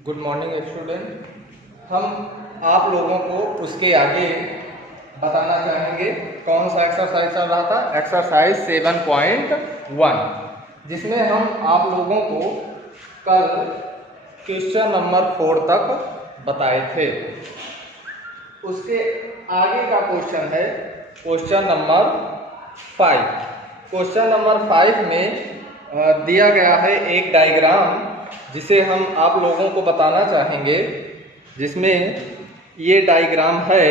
Good morning student. हम आप लोगों को उसके आगे बताना चाहेंगे कौन सा एक्सरसाइज चल रहा था। एक्सरसाइज 7.1 जिसमें हम आप लोगों को कल क्वेश्चन नंबर 4 तक बताए थे। उसके आगे का क्वेश्चन है क्वेश्चन नंबर 5। क्वेश्चन नंबर 5 में दिया गया है एक डायग्राम जिसे हम आप लोगों को बताना चाहेंगे, जिसमें ये डायग्राम है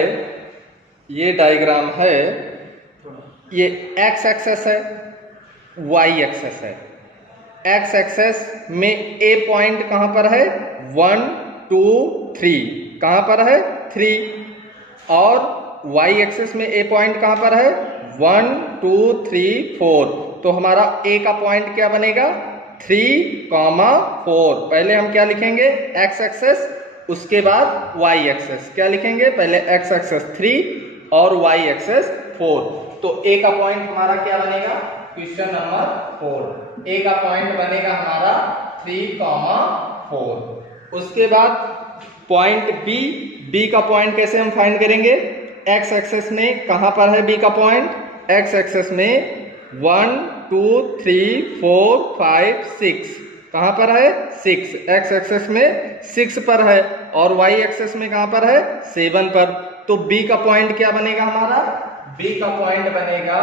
ये एक्स एक्सेस है, वाई एक्सेस है। एक्स एक्सेस में ए पॉइंट कहाँ पर है 1 2 3, कहाँ पर है 3, और वाई एक्सेस में ए पॉइंट कहाँ पर है 1 2 3 4। तो हमारा ए का पॉइंट क्या बनेगा 3,4। पहले हम क्या लिखेंगे एक्स एक्सेस, उसके बाद वाई एक्सेस। क्या लिखेंगे पहले एक्स एक्सेस 3 और वाई एक्सेस 4। तो ए का पॉइंट हमारा क्या बनेगा क्वेश्चन नंबर 4। ए का पॉइंट बनेगा हमारा 3,4। उसके बाद पॉइंट बी का पॉइंट कैसे हम फाइंड करेंगे। एक्स एक्सेस में कहां पर है बी का पॉइंट, एक्स एक्सेस में 1 2 3 4 5 6, कहां पर है 6। एक्स एक्सेस में 6 पर है और वाई एक्सेस में कहां पर है 7 पर। तो बी का पॉइंट क्या बनेगा हमारा, बी का पॉइंट बनेगा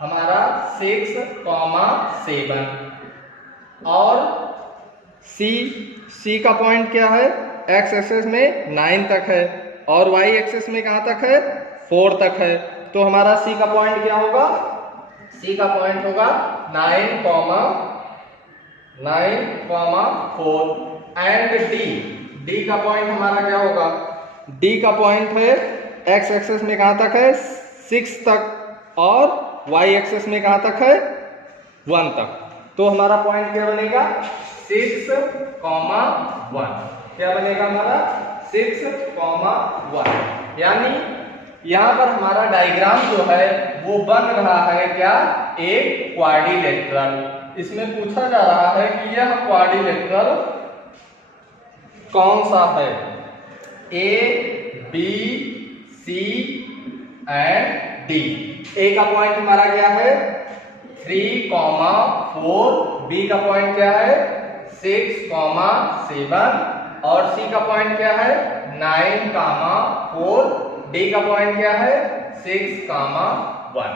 हमारा 6,7। और सी का पॉइंट क्या है, एक्स एक्सेस में 9 तक है और वाई एक्सेस में कहां तक है 4 तक है। तो हमारा सी का पॉइंट क्या होगा, सी का पॉइंट होगा 9,4। एंड डी का पॉइंट हमारा क्या होगा, डी का पॉइंट है एक्स एक्सेस में कहां तक है 6 तक और वाई एक्सेस में कहां तक है 1 तक। तो हमारा पॉइंट क्या बनेगा 6,1। क्या बनेगा हमारा 6,1। यानी यहां पर हमारा डायग्राम जो है वो बन रहा है क्या, एक क्वाड्रिलेटरल। इसमें पूछा जा रहा है कि यह क्वाड्रिलेटरल कौन सा है, A B C and D. A का पॉइंट हमारा क्या है 3,4, बी का पॉइंट क्या है 6,7 और सी का पॉइंट क्या है 9,4, डी का पॉइंट क्या है 6,1।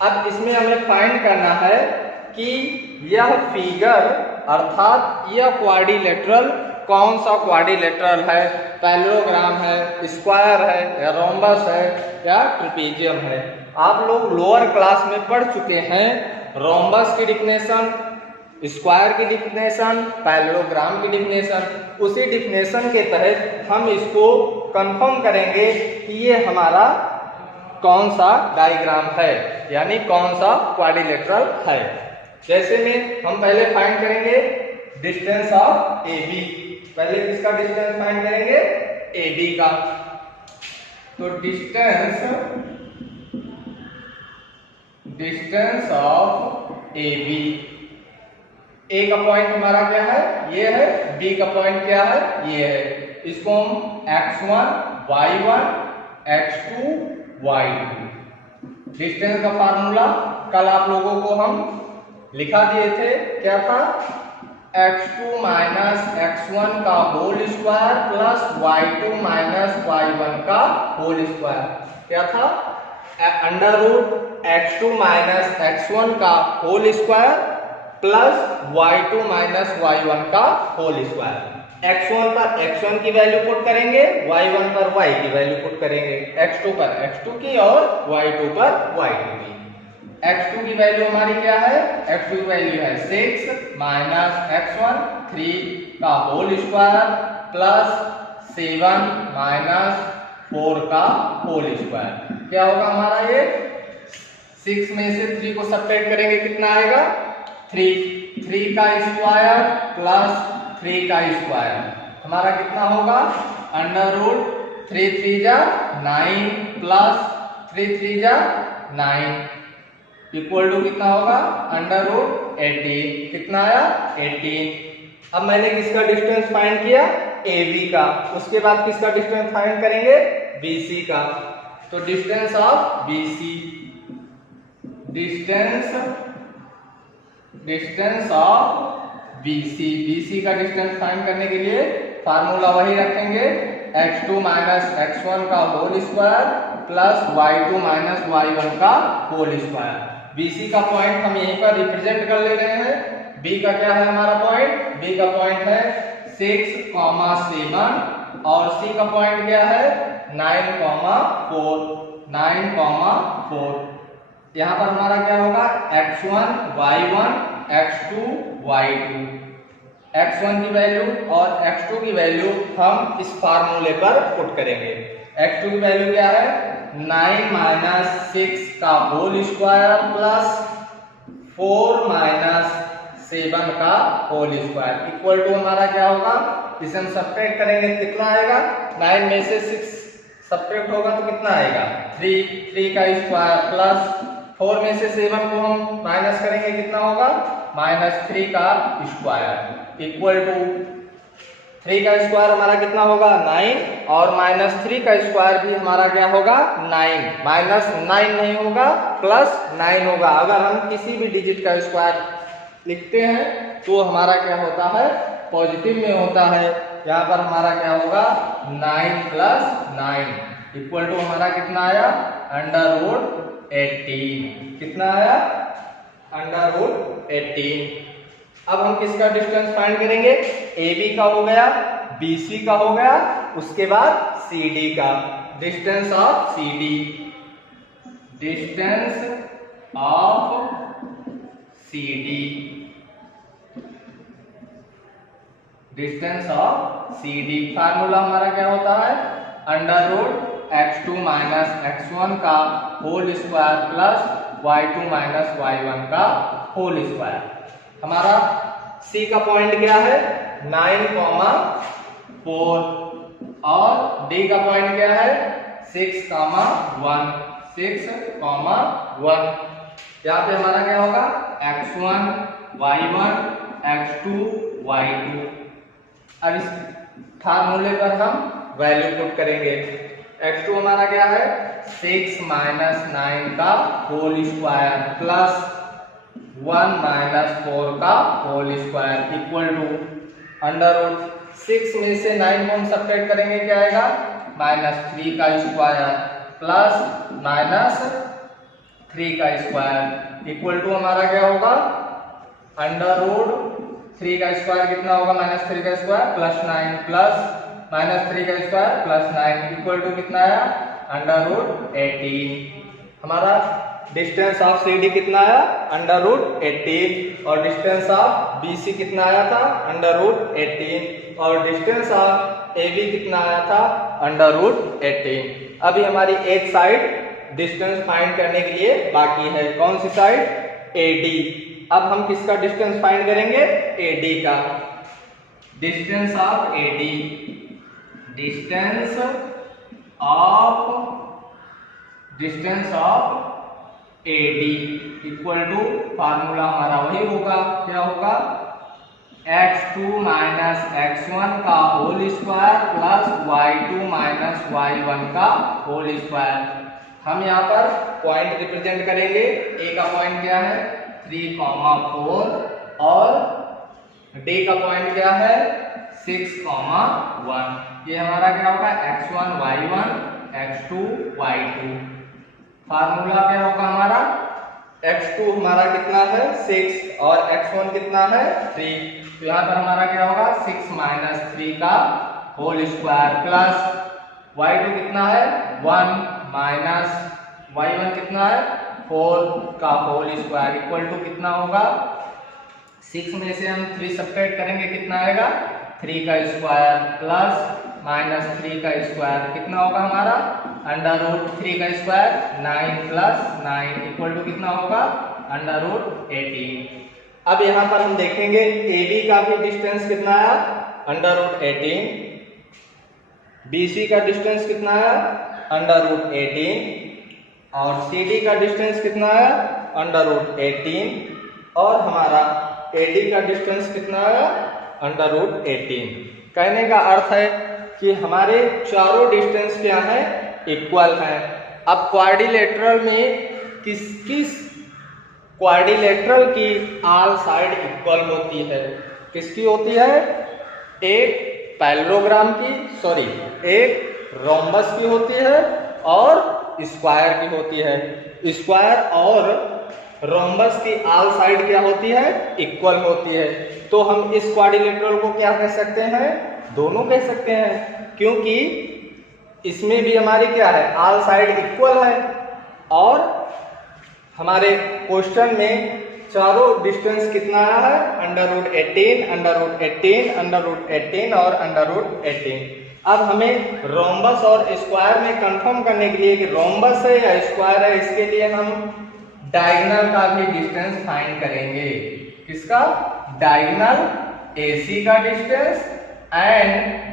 अब इसमें हमें फाइंड करना है कि यह फिगर अर्थात यह क्वाड्रिलेटरल कौन सा क्वाड्रिलेटरल है, पैरेललोग्राम है, स्क्वायर है या रोम्बस है या ट्रेपेजियम है। आप लोग लोअर क्लास में पढ़ चुके हैं रोम्बस की डिफिनेशन, स्क्वायर की डिफिनेशन, पैरेललोग्राम की डिफिनेशन। उसी डिफिनेशन के तहत हम इसको कंफर्म करेंगे कि ये हमारा कौन सा डायग्राम है, यानी कौन सा क्वाड्रिलेटरल है। जैसे में हम पहले फाइंड करेंगे डिस्टेंस ऑफ ए बी। पहले किसका डिस्टेंस फाइंड करेंगे ए बी का। तो डिस्टेंस ऑफ ए बी, ए का पॉइंट हमारा क्या है ये है, बी का पॉइंट क्या है ये है। इसको हम x1 y1 x2 y2। Distance का फार्मूला कल आप लोगों को हम लिखा दिए थे, क्या था x2 माइनस x1 का whole square plus y2 minus y1 का होल स्क्वायर। क्या था under root x2 minus x1 का whole square plus y2 minus y1 का होल स्क्वायर। x1 पर x1 की वैल्यू पुट करेंगे, y1 पर y की वैल्यू पुट करेंगे, x2 पर x2 की और y2 पर y2 की। x2 की वैल्यू हमारी क्या है, x2 की वैल्यू है 6 माइनस x1 3 का होल स्क्वायर प्लस 7 माइनस 4 का होल स्क्वायर। क्या होगा हमारा ये 6 में से 3 को सब्ट्रैक्ट करेंगे कितना आएगा 3 का स्क्वायर प्लस 3 का स्क्वायर हमारा कितना होगा अंडर रूट 3 3 जा 9 प्लस 3 3 जा 9 इक्वल टू कितना होगा अंडर रूट 18। कितना आया 18। अब मैंने किसका डिस्टेंस फाइंड किया, AB का, उसके बाद किसका डिस्टेंस फाइंड करेंगे, BC का। तो distance of BC, distance of BC का डिस्टेंस फाइंड करने के लिए फार्मूला वही रखेंगे, x2 माइनस x1 का whole square plus y2 minus y1 का होल स्क्वायर। BC का पॉइंट हम यहीं पर रिप्रेजेंट कर ले रहे हैं। B का क्या है हमारा पॉइंट, B का पॉइंट है 6, 7 और C का पॉइंट क्या है 9, 4। यहाँ पर हमारा क्या होगा x1 y1 x2 y2। x1 की वैल्यू और x2 की वैल्यू हम इस फार्मूले पर पुट करेंगे। x2 की वैल्यू क्या है 9 माइनस 6 का होल स्क्वायर प्लस 4 माइनस 7 का होल स्क्वायर इक्वल टू हमारा क्या होगा, इसे हम सब्ट्रैक्ट करेंगे कितना आएगा, 9 में से 6 सब्ट्रैक्ट होगा तो कितना आएगा 3 का स्क्वायर प्लस 4 में से 7 को हम माइनस करेंगे कितना होगा -3 का स्क्वायर इक्वल टू 3 का स्क्वायर हमारा कितना होगा 9 और -3 का स्क्वायर भी हमारा क्या होगा 9, -9 नहीं होगा +9 होगा। अगर हम किसी भी डिजिट का स्क्वायर लिखते हैं तो हमारा क्या होता है पॉजिटिव में होता है। यहाँ पर हमारा क्या होगा 9 + 9 इक्वल टू हमारा कितना आया √18। कितना आया √18। अब हम किसका डिस्टेंस फाइंड करेंगे, AB का हो गया, BC का हो गया, उसके बाद CD का। Distance of CD, distance of CD formula हमारा क्या होता है √x2 माइनस x1 का whole square plus y2 minus y1 का होल स्क्वायर। हमारा C का पॉइंट क्या है 9, 4 और D का पॉइंट क्या है 6, 1। यहाँ पे हमारा क्या होगा x1 y1 x2 y2। अब इस फार्मूले पर हम वैल्यू पुट करेंगे। x2 हमारा क्या है 6 माइनस 9 का होल स्क्वायर प्लस 1 माइनस 4 का होल स्क्वायर इक्वल टू √6 में से 9 को हम सब्ट्रैक्ट करेंगे क्या आएगा -3 का स्क्वायर प्लस -3 का स्क्वायर इक्वल टू हमारा क्या होगा √3 का स्क्वायर कितना होगा -3 का स्क्वायर प्लस 9 प्लस -3 का स्क्वायर प्लस 9 इक्वल टू कितना आया √18। हमारा डिस्टेंस ऑफ CD कितना आया √18 और डिस्टेंस ऑफ BC कितना आया था √18 और डिस्टेंस ऑफ AB कितना आया था √18। अभी हमारी एक साइड डिस्टेंस फाइंड करने के लिए बाकी है, कौन सी साइड AD। अब हम किसका डिस्टेंस फाइंड करेंगे AD का। Distance of AD, distance of AD equal to formula हमारा वही होगा, क्या होगा x2 माइनस x1 का whole square plus y2 minus y1 का होल स्क्वायर। हम यहाँ पर पॉइंट रिप्रेजेंट करेंगे। A का पॉइंट क्या है 3, 4 और D का पॉइंट क्या है 6, 1। ये हमारा क्या होगा x1 y1 x2 y2। Formula क्या होगा हमारा x2 हमारा कितना है 6 और x1 कितना है 3। तो यहाँ पर हमारा क्या होगा 6 माइनस 3 का होल स्क्वायर प्लस y2 कितना है 1 माइनस y1 कितना है 4 का होल स्क्वायर इक्वल टू कितना होगा 6 में से हम 3 सब्ट्रैक्ट करेंगे कितना आएगा 3 का स्क्वायर प्लस -3 का स्क्वायर कितना होगा हमारा √3 का स्क्वायर 9 + 9 इक्वल टू कितना होगा √18। अब यहाँ पर हम देखेंगे AB का भी डिस्टेंस कितना आया √18, BC का डिस्टेंस कितना आया √18 और CD का डिस्टेंस कितना आया √18 और हमारा AD का डिस्टेंस कितना आया √18। कहने का अर्थ है कि हमारे चारों डिस्टेंस क्या है, इक्वल हैं। अब क्वाड्रिलेटरल में किस क्वाड्रिलेटरल की ऑल साइड इक्वल होती है? किसकी होती है? एक पैरेललोग्राम की, सॉरी एक रोम्बस की होती है और स्क्वायर की होती है। स्क्वायर और रोम्बस की ऑल साइड क्या होती है? इक्वल होती है। तो हम इस क्वाड्रिलेटरल को क्या कह सकते हैं? दोनों कह सकते हैं, क्योंकि इसमें भी हमारी क्या है, ऑल साइड इक्वल है। और हमारे क्वेश्चन में चारों डिस्टेंस कितना आया है? √18, √18, √18 और √18। अब हमें रोम्बस और स्क्वायर में कंफर्म करने के लिए कि रोम्बस है या स्क्वायर है, इसके लिए हम डायगोनल का भी डिस्टेंस फाइंड करेंगे। किसका? डायगोनल AC का डिस्टेंस एंड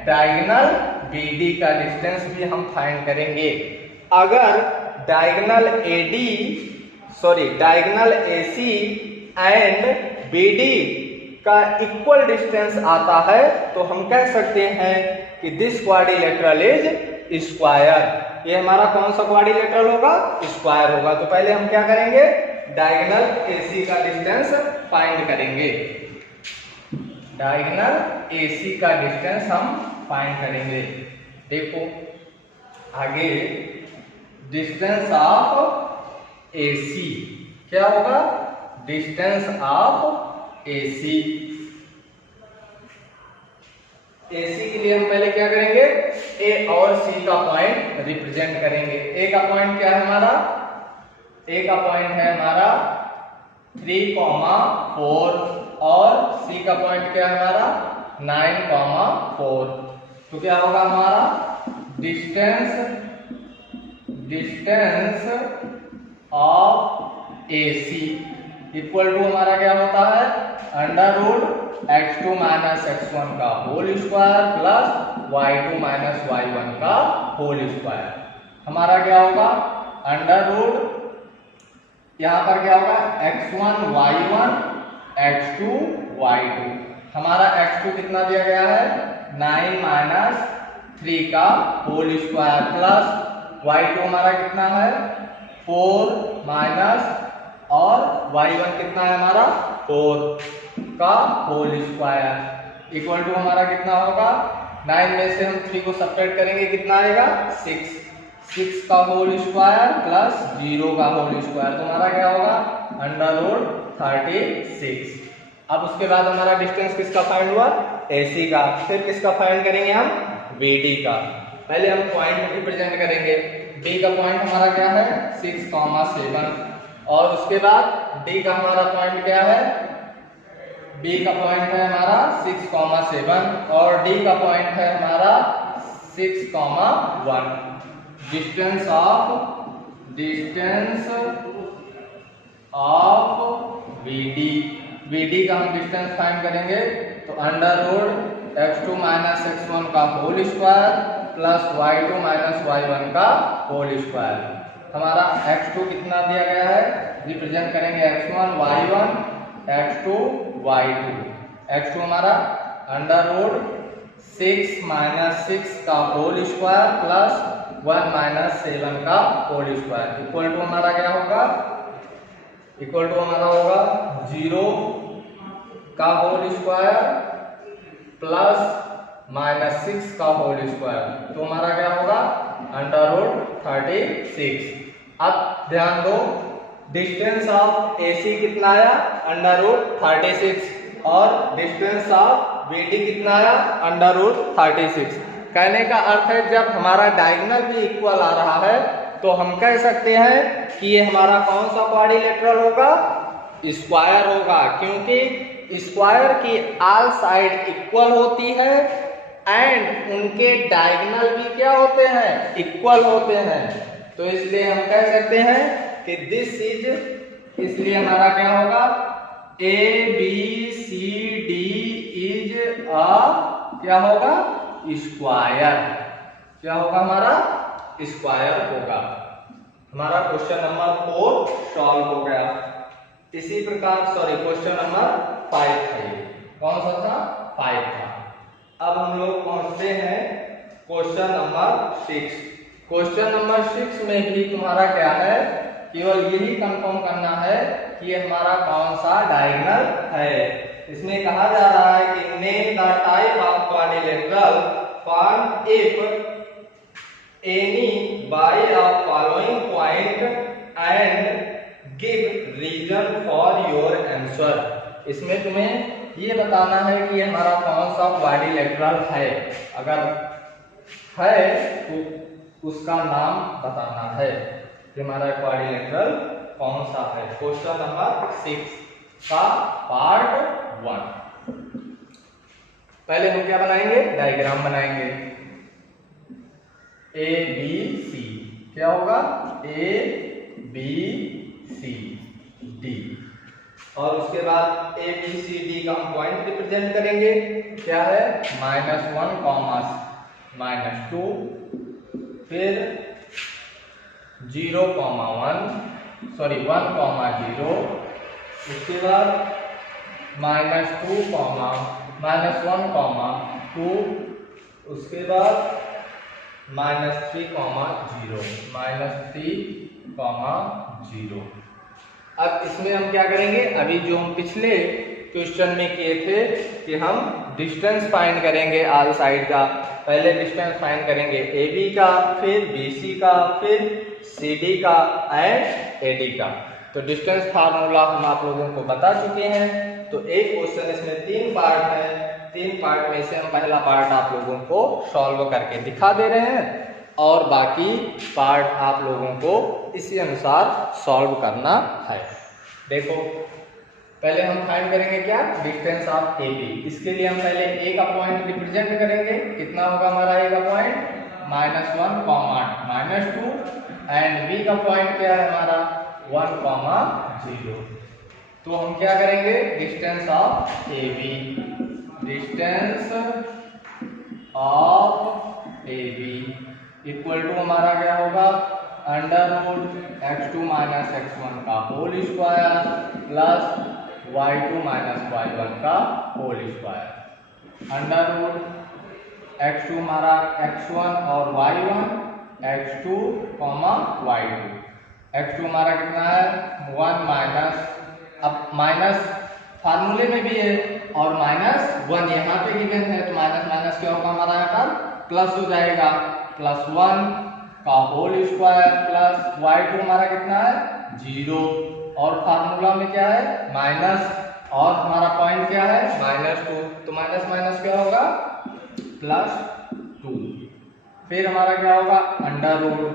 डायगोनल BD का डिस्टेंस भी हम फाइंड करेंगे। अगर डायगोनल AC एंड BD का इक्वल डिस्टेंस आता है तो हम कह सकते हैं कि दिस क्वाड्रिलेटरल इज स्क्वायर। ये हमारा कौन सा क्वाड्रिलेटरल होगा? स्क्वायर होगा। तो पहले हम क्या करेंगे? डायगोनल AC का डिस्टेंस फाइंड करेंगे। डायगोनल AC का डिस्टेंस हम फाइंड करेंगे। देखो आगे, डिस्टेंस ऑफ AC क्या होगा? डिस्टेंस ऑफ AC के लिए हम पहले क्या करेंगे? A और C का पॉइंट रिप्रेजेंट करेंगे। A का पॉइंट क्या है हमारा? A का पॉइंट है हमारा 3,4 और C का पॉइंट क्या है हमारा? 9,4। तो क्या होगा हमारा? Distance of AC equal to हमारा क्या होता है? √(x2 - x1) का whole square plus (y2 - y1) का होल स्क्वायर। हमारा क्या होगा? यहाँ पर क्या होगा? x1 y1 x2 y2। हमारा x2 कितना दिया गया है? 9 - 3 का होल स्क्वायर प्लस y2 हमारा कितना है? 4 माइनस और y1 कितना है हमारा? 4 का होल स्क्वायर इक्वल टू हमारा कितना होगा? 9 में से हम 3 को सब्ट्रैक्ट करेंगे, कितना आएगा? 6 का होल स्क्वायर प्लस 0 का होल स्क्वायर। तो हमारा क्या होगा? √36। अब उसके बाद हमारा डिस्टेंस किसका फाइंड हुआ? AC का। फिर किसका फाइंड करेंगे हम? BD का। पहले हम पॉइंट रिप्रेजेंट करेंगे। B का पॉइंट हमारा क्या है? 6,7 और उसके बाद D का हमारा पॉइंट क्या है? B का पॉइंट है हमारा 6,7 और D का पॉइंट है हमारा 6,1। डिस्टेंस ऑफ BD का हम डिस्टेंस फाइंड करेंगे तो √(x2 - x1) का whole square plus (y2 - y1) का होल स्क्वायर। हमारा x2 कितना दिया गया है? रिप्रेजेंट करेंगे x1 y1 x2 y2। x2 हमारा √6 - 6 का होल स्क्वायर प्लस 1 - 7 का होल स्क्वायर इक्वल टू हमारा क्या होगा? इक्वल टू हमारा होगा 0 का होल स्क्वायर प्लस -6 का होल स्क्वायर। तो हमारा क्या होगा? √36। अब ध्यान दो, डिस्टेंस ऑफ AC कितना आया? √36 और डिस्टेंस ऑफ BD कितना आया? √36। कहने का अर्थ है जब हमारा डायगोनल भी इक्वल आ रहा है तो हम कह सकते हैं कि ये हमारा कौन सा क्वाड्रिलेटरल होगा? स्क्वायर होगा, क्योंकि स्क्वायर की ऑल साइड इक्वल होती है एंड उनके डायगोनल भी क्या होते हैं? इक्वल होते हैं। तो इसलिए हम कह सकते हैं कि दिस इज, इसलिए हमारा क्या होगा? ABCD इज क्या होगा? स्क्वायर। क्या होगा हमारा? स्क्वायर होगा। हमारा क्वेश्चन नंबर 4 सॉल्व हो गया। इसी प्रकार क्वेश्चन नंबर 5 है, कौन सा था? 5 था। अब हम लोग पहुंचते हैं क्वेश्चन नंबर 6। क्वेश्चन नंबर 6 में भी तुम्हारा क्या है, केवल यही कंफर्म करना है कि ये हमारा कौन सा डायगोनल है। इसमें कहा जा रहा है कि name the type of quadrilateral form if any by of following point and give reason for your answer. इसमें तुम्हें ये बताना है कि ये हमारा कौन सा क्वाड्रिलेटरल है, अगर है तो उसका नाम बताना है कि हमारा क्वाड्रिलेटरल कौन सा है। क्वेश्चन नंबर 6 का पार्ट 1। पहले हम क्या बनाएंगे, डायग्राम बनाएंगे। ए बी सी क्या होगा, ए बी सी डी, और उसके बाद ए बी सी डी का हम पॉइंट रिप्रेजेंट करेंगे। क्या है, -1, -2, फिर 0, 1, 0, उसके बाद -2, -1, 2, उसके बाद -3, 0। अब इसमें हम क्या करेंगे, अभी जो हम पिछले क्वेश्चन में किए थे कि हम डिस्टेंस फाइंड करेंगे ऑल साइड का। पहले डिस्टेंस फाइंड करेंगे ए बी का, फिर बी सी का, फिर सी डी का एंड ए डी का। तो डिस्टेंस फार्मूला हम आप लोगों को बता चुके हैं। तो एक क्वेश्चन इसमें 3 पार्ट है, 3 पार्ट में से हम पहला पार्ट आप लोगों को सॉल्व करके दिखा दे रहे हैं और बाकी पार्ट आप लोगों को इसी अनुसार सॉल्व करना है। देखो पहले हम फाइंड करेंगे क्या, डिस्टेंस ऑफ ए बी। इसके लिए हम पहले ए का पॉइंट रिप्रेजेंट करेंगे। कितना होगा हमारा ए का पॉइंट, -1, -2, एंड बी का पॉइंट क्या है हमारा 1, 0। तो हम क्या करेंगे, distance of A B, distance of A B equal to हमारा क्या होगा, √x2 - x1 का whole square plus y2 - y1 का होल स्क्वायर। √x2 हमारा x1 और y1, x2, y2। x2 हमारा कितना है 1 अब माइनस फार्मूले में भी है और -1 यहाँ पे गिवन है, तो माइनस क्या होगा हमारा यहाँ पर प्लस हो जाएगा, +1 का होल स्क्वायर प्लस y2 हमारा कितना है 0, और फार्मूला में क्या है माइनस, और हमारा पॉइंट क्या है -2, तो माइनस क्या होगा +2। फिर हमारा क्या होगा √,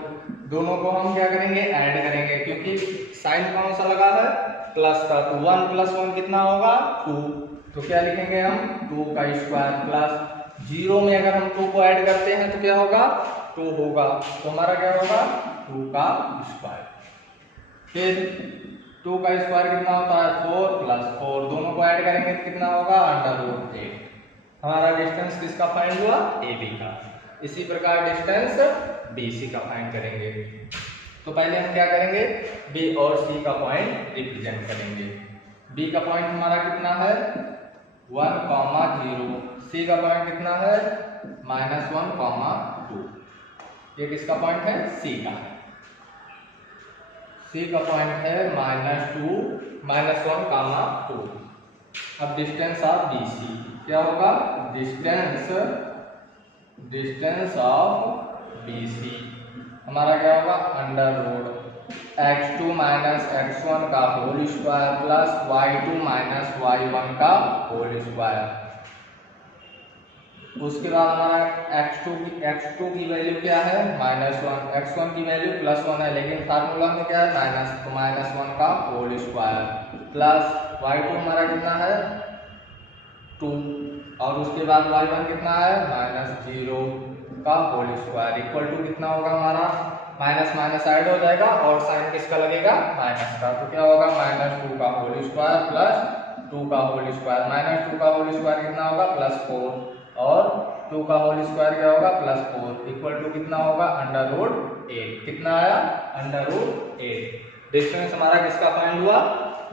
दोनों को हम क्या करेंगे ऐड करेंगे, क्योंकि साइन कौन सा लगा है प्लस का, तो 1 + 1 कितना होगा 2, तो क्या लिखेंगे हम 2 का स्क्वायर प्लस 0 में अगर हम 2 को ऐड करते हैं तो क्या होगा 2 होगा, तो हमारा क्या होगा 2 का स्क्वायर। फिर 2 का स्क्वायर कितना होता है 4 + 4, दोनों को ऐड करेंगे तो कितना होगा √8। हमारा डिस्टेंस किसका फाइंड हुआ, ए बी का। इसी प्रकार डिस्टेंस बी सी का फाइंड करेंगे। तो पहले हम क्या करेंगे, बी और सी का पॉइंट रिप्रेजेंट करेंगे। बी का पॉइंट हमारा कितना है 1, 0, सी का पॉइंट कितना है -1, 2। ये किसका पॉइंट है, सी का। सी का पॉइंट है -2, -1, 2। अब डिस्टेंस ऑफ बी सी क्या होगा, डिस्टेंस ऑफ बी सी हमारा क्या होगा √x2 - x1 का whole square plus y2 - y1 का होल स्क्वायर। उसके बाद हमारा x2 की वैल्यू क्या है -1, x1 की वैल्यू +1 है, लेकिन फार्मूला में क्या है माइनस, तो -1 का होल स्क्वायर प्लस y2 हमारा कितना है 2, और उसके बाद y1 कितना है -0 का होल स्क्वायर इक्वल टू कितना होगा हमारा माइनस ऐड हो जाएगा और साइन किसका लगेगा माइनस का, तो क्या होगा -2 का होल स्क्वायर प्लस 2 का होल स्क्वायर। -2 का होल स्क्वायर कितना होगा +4, और 2 का होल स्क्वायर क्या होगा +4 इक्वल टू कितना होगा √8। कितना आया √8। डिस्टेंस हमारा किसका फाइंड हुआ,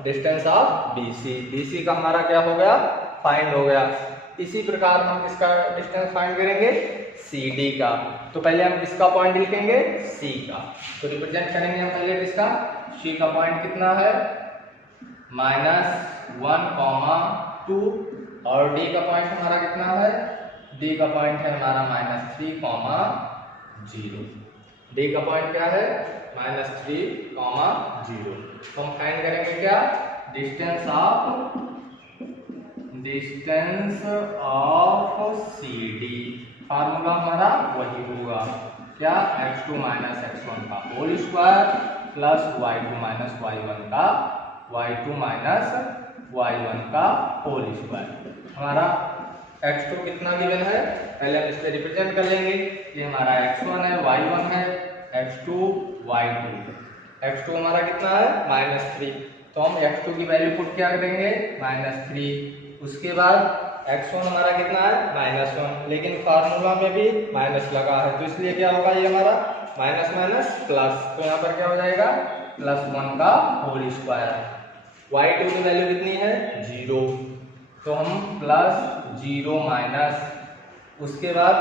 डिस्टेंस ऑफ BC। BC का हमारा क्या हो गया फाइंड हो गया। इसी प्रकार हम किसका डिस्टेंस फाइंड करेंगे, CD का। तो पहले हम किसका पॉइंट लिखेंगे, C का। तो रिप्रेजेंट करेंगे हम पहले किसका, C का पॉइंट कितना है -1,2 और D का पॉइंट हमारा कितना है, D का पॉइंट है हमारा -3,0। D का पॉइंट क्या है -3,0। तो हम फाइंड करेंगे क्या, डिस्टेंस ऑफ CD। फार्मूला हमारा वही होगा क्या, x2 - x1 का whole square plus y2 - y1 का होल स्क्वायर। हमारा x2 कितना गिवन है, पहले हम इससे रिप्रेजेंट कर लेंगे। ये हमारा x1 है, y1 है, x2 y2। x2 हमारा कितना है -3, तो हम x2 की वैल्यू पुट क्या करेंगे -3। उसके बाद x1 हमारा कितना है -1, लेकिन फार्मूला में भी माइनस लगा है, तो इसलिए क्या होगा, ये हमारा माइनस माइनस प्लस, तो यहाँ पर क्या हो जाएगा +1 का होल स्क्वायर। y2 की वैल्यू कितनी है 0, तो हम +0 माइनस, उसके बाद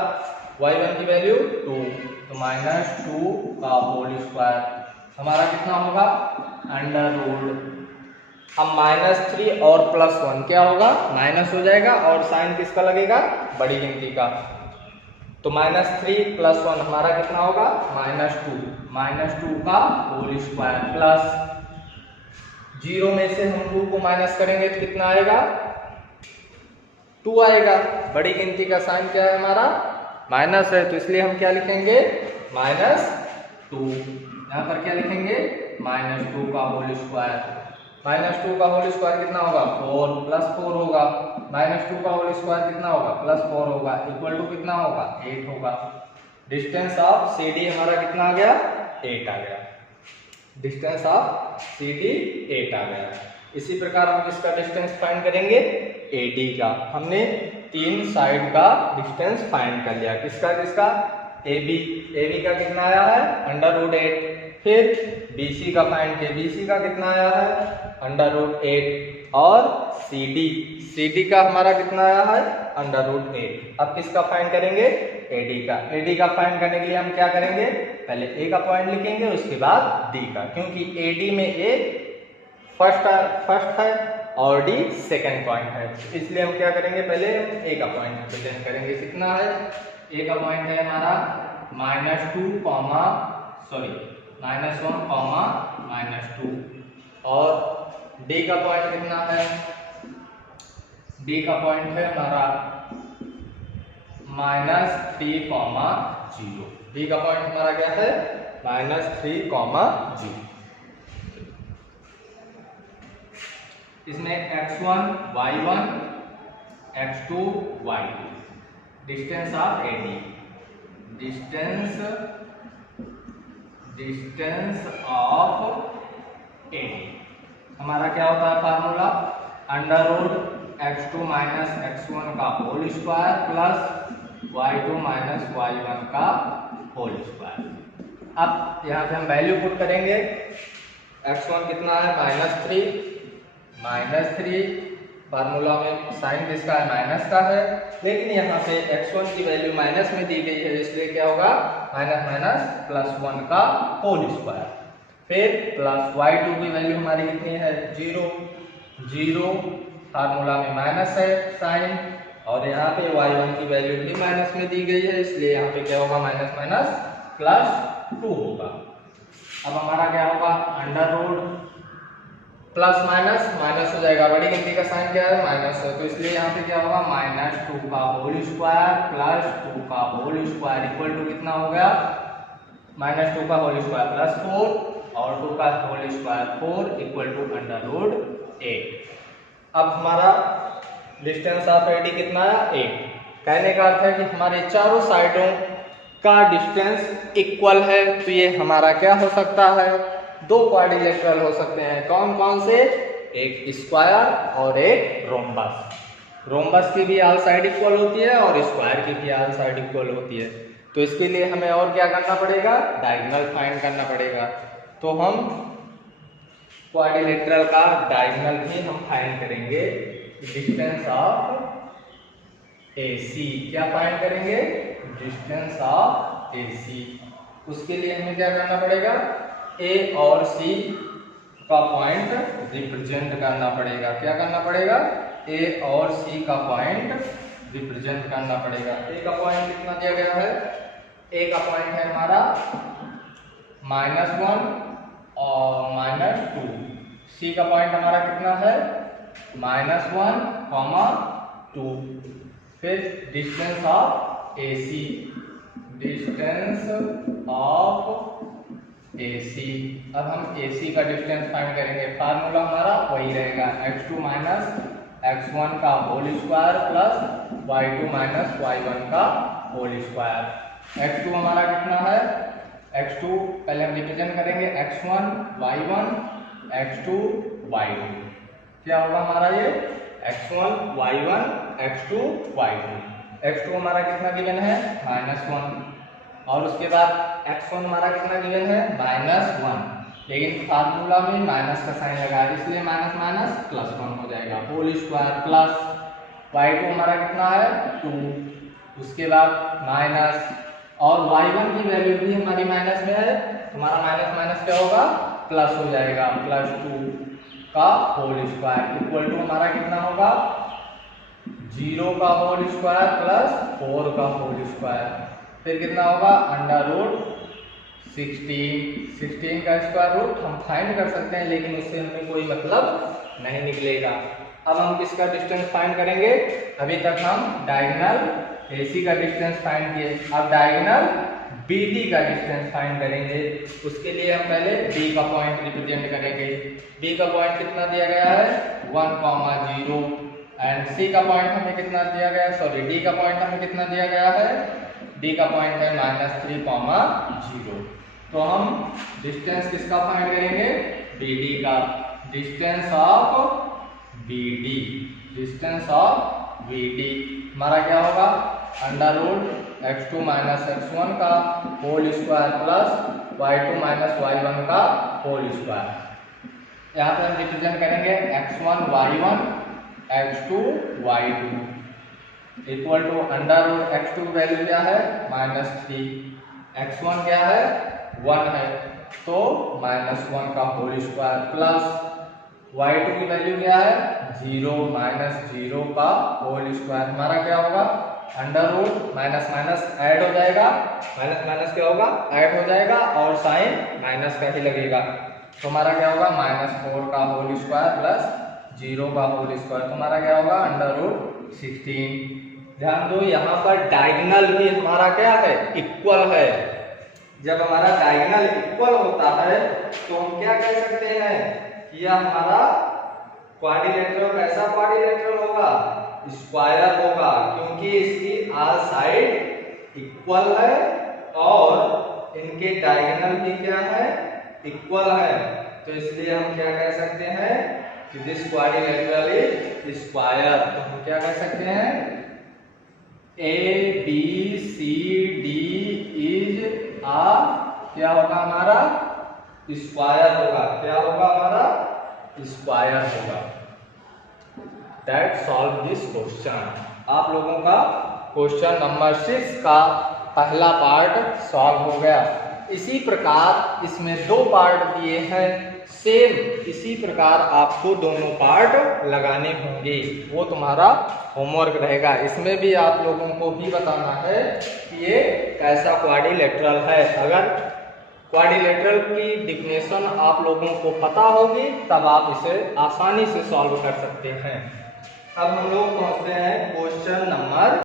y1 की वैल्यू 2, तो -2 का होल स्क्वायर हमारा कितना होगा √। अब -3 और +1 क्या होगा, माइनस हो जाएगा और साइन किसका लगेगा, बड़ी गिनती का। तो -3 + 1 हमारा कितना होगा -2 का होल स्क्वायर प्लस 0 में से हम 2 को माइनस करेंगे तो कितना आएगा 2 आएगा। बड़ी गिनती का साइन क्या है हमारा माइनस है, तो इसलिए हम क्या लिखेंगे -2। यहाँ पर क्या लिखेंगे -2 का होल स्क्वायर। -2 का होल स्क्वायर कितना होगा 4 + 4 होगा, -2 का होल स्क्वायर कितना होगा +4 होगा, इक्वल टू कितना होगा 8 होगा। डिस्टेंस ऑफ CD हमारा कितना आ गया 8 आ गया। डिस्टेंस ऑफ CD 8 आ गया। इसी प्रकार हम इसका डिस्टेंस फाइंड करेंगे AD का। हमने 3 साइड का डिस्टेंस फाइंड कर लिया, किसका किसका AB का कितना आया है √8। फिर BC का फाइंड किया, BC का कितना आया है √8 और CD का हमारा कितना आया है √8। अब किसका फाइंड करेंगे AD का फाइंड करने के लिए हम क्या करेंगे, पहले A का पॉइंट लिखेंगे उसके बाद D का, क्योंकि AD में A फर्स्ट है और D सेकंड पॉइंट है, इसलिए हम क्या करेंगे पहले A का पॉइंट प्रेजेंट करेंगे। कितना है A का पॉइंट है हमारा -1, -2 और D का पॉइंट कितना है, D का पॉइंट है हमारा -3,0। D का पॉइंट हमारा क्या है -3,0। इसमें x1 y1 x2 y2 distance of AD। Distance of AD हमारा क्या होता है फार्मूला √x2 - x1 का whole square plus y2 - y1 का होल स्क्वायर। अब यहाँ पे हम वैल्यू पुट करेंगे, x1 कितना है -3 फार्मूला में साइन किसका है माइनस का है, लेकिन यहाँ पे x1 की वैल्यू माइनस में दी गई है, इसलिए क्या होगा +1 का होल स्क्वायर। फिर प्लस y2 की वैल्यू हमारी कितनी है 0 फार्मूला में माइनस है साइन, और यहाँ पे y1 की वैल्यू भी माइनस में दी गई है, इसलिए यहाँ पे क्या होगा -2 होगा। अब हमारा क्या होगा प्लस माइनस हो जाएगा, बड़ी गिनती का साइन क्या है माइनस है, तो इसलिए यहाँ पे क्या होगा -2 का होल स्क्वायर प्लस 2 का होल स्क्वायर इक्वल टू कितना हो गया -2 का होल स्क्वायर प्लस 4 और 2 का होल स्क्वायर 4 इक्वल टू √8। अब हमारा डिस्टेंस ऑफ AD कितना है 8। कहने का अर्थ है कि हमारे चारों साइडों का डिस्टेंस इक्वल है, तो ये हमारा क्या हो सकता है 2 क्वाड्रिलेटरल हो सकते हैं। कौन कौन से, एक स्क्वायर और एक रोम्बस। रोम्बस की भी ऑल साइड इक्वल होती है और स्क्वायर की भी ऑल साइड इक्वल होती है, तो इसके लिए हमें और क्या करना पड़ेगा डायगोनल फाइंड करना पड़ेगा। तो हम क्वाड्रिलेटरल का डायगोनल भी हम फाइंड करेंगे। Distance of AC। क्या फाइंड करेंगे? Distance of AC। उसके लिए हमें क्या करना पड़ेगा? A और C का पॉइंट रिप्रेजेंट करना पड़ेगा। क्या करना पड़ेगा? A और C का पॉइंट रिप्रेजेंट करना पड़ेगा। A का पॉइंट कितना दिया गया है? A का पॉइंट है हमारा -1 और -2। C का पॉइंट हमारा कितना है? -1, 2। फिर distance of AC, distance of AC। अब हम AC का डिस्टेंस फाइंड करेंगे। फार्मूला हमारा वही रहेगा, x2 - x1 का whole square plus y2 - y1 का होल स्क्वायर। x2 हमारा कितना है? x2 पहले हम रिप्रेजेंट करेंगे x1 y1 x2 y2। क्या होगा हमारा ये? x1 y1 x2 y2। x2 हमारा कितना गिवन है? -1। और उसके बाद x1 हमारा कितना गिवन है? -1। लेकिन फार्मूला में माइनस का साइन लगा है, इसलिए माइनस माइनस +1 हो जाएगा, होल स्क्वायर प्लस y2 हमारा कितना है? 2। उसके बाद माइनस, और y1 की वैल्यू भी हमारी माइनस में है, हमारा माइनस माइनस क्या होगा? प्लस हो जाएगा, +2 का होल स्क्वायर इक्वल टू हमारा कितना होगा? 0 का होल स्क्वायर प्लस 4 का होल स्क्वायर। फिर कितना होगा? √16 का स्क्वायर रूट हम फाइंड कर सकते हैं, लेकिन उससे हमें कोई मतलब नहीं निकलेगा। अब हम किसका डिस्टेंस फाइंड करेंगे? अभी तक हम डायगोनल AC का डिस्टेंस फाइंड किए, अब डायगोनल BD का डिस्टेंस फाइंड करेंगे। उसके लिए हम पहले B का पॉइंट रिप्रेजेंट करेंगे। B का पॉइंट कितना दिया गया है? 1, 0। एंड C का पॉइंट हमें कितना दिया गया है? सॉरी, D का पॉइंट हमें कितना दिया गया है? D का पॉइंट है -3, 0। तो हम डिस्टेंस किसका फाइंड करेंगे? BD का। Distance of BD, distance of BD हमारा क्या होगा? √x2 - x1 का whole square plus y2 - y1 का होल स्क्वायर। यहाँ पे हम रिप्रेजेंट करेंगे x1 y1 x2 y2 equal to √x2 value क्या है? -3, x1 क्या है? 1 है, तो -1 का होल स्क्वायर प्लस y2 की वैल्यू क्या है? 0 -0 का होल स्क्वायर। हमारा क्या होगा? √ माइनस माइनस ऐड हो जाएगा, माइनस माइनस क्या होगा? ऐड हो जाएगा, और साइन माइनस का ही लगेगा। तो हमारा क्या होगा? -4 का होल स्क्वायर प्लस 0 का होल स्क्वायर। तो हमारा क्या होगा? √16। ध्यान दो, यहाँ पर डायगोनल भी हमारा क्या है? इक्वल है। जब हमारा डायगोनल इक्वल होता है तो हम क्या कह सकते हैं? यह हमारा क्वाड्रिलेटरल, कैसा क्वाड्रिलेटरल होगा? स्क्वायर होगा, क्योंकि इसकी आल साइड इक्वल है और इनके डायगोनल भी क्या है? इक्वल है। तो इसलिए हम क्या कह सकते हैं कि दिस क्वाड्रिलेटरल इज स्क्वायर। तो हम क्या कह सकते हैं? ABCD इज क्या होगा हमारा? स्क्वायर होगा। क्या होगा हमारा? स्क्वायर होगा। That solve this question। आप लोगों का क्वेश्चन नंबर 6 का पहला पार्ट सॉल्व हो गया। इसी प्रकार इसमें 2 पार्ट दिए हैं, सेम इसी प्रकार आपको दोनों पार्ट लगाने होंगे, वो तुम्हारा होमवर्क रहेगा। इसमें भी आप लोगों को भी बताना है कि ये कैसा क्वाड्रिलेटरल है। अगर क्वाड्रिलेटरल की डिफिनेशन आप लोगों को पता होगी तब आप इसे आसानी से सॉल्व कर सकते हैं। अब हम लोग पहुंचते हैं क्वेश्चन नंबर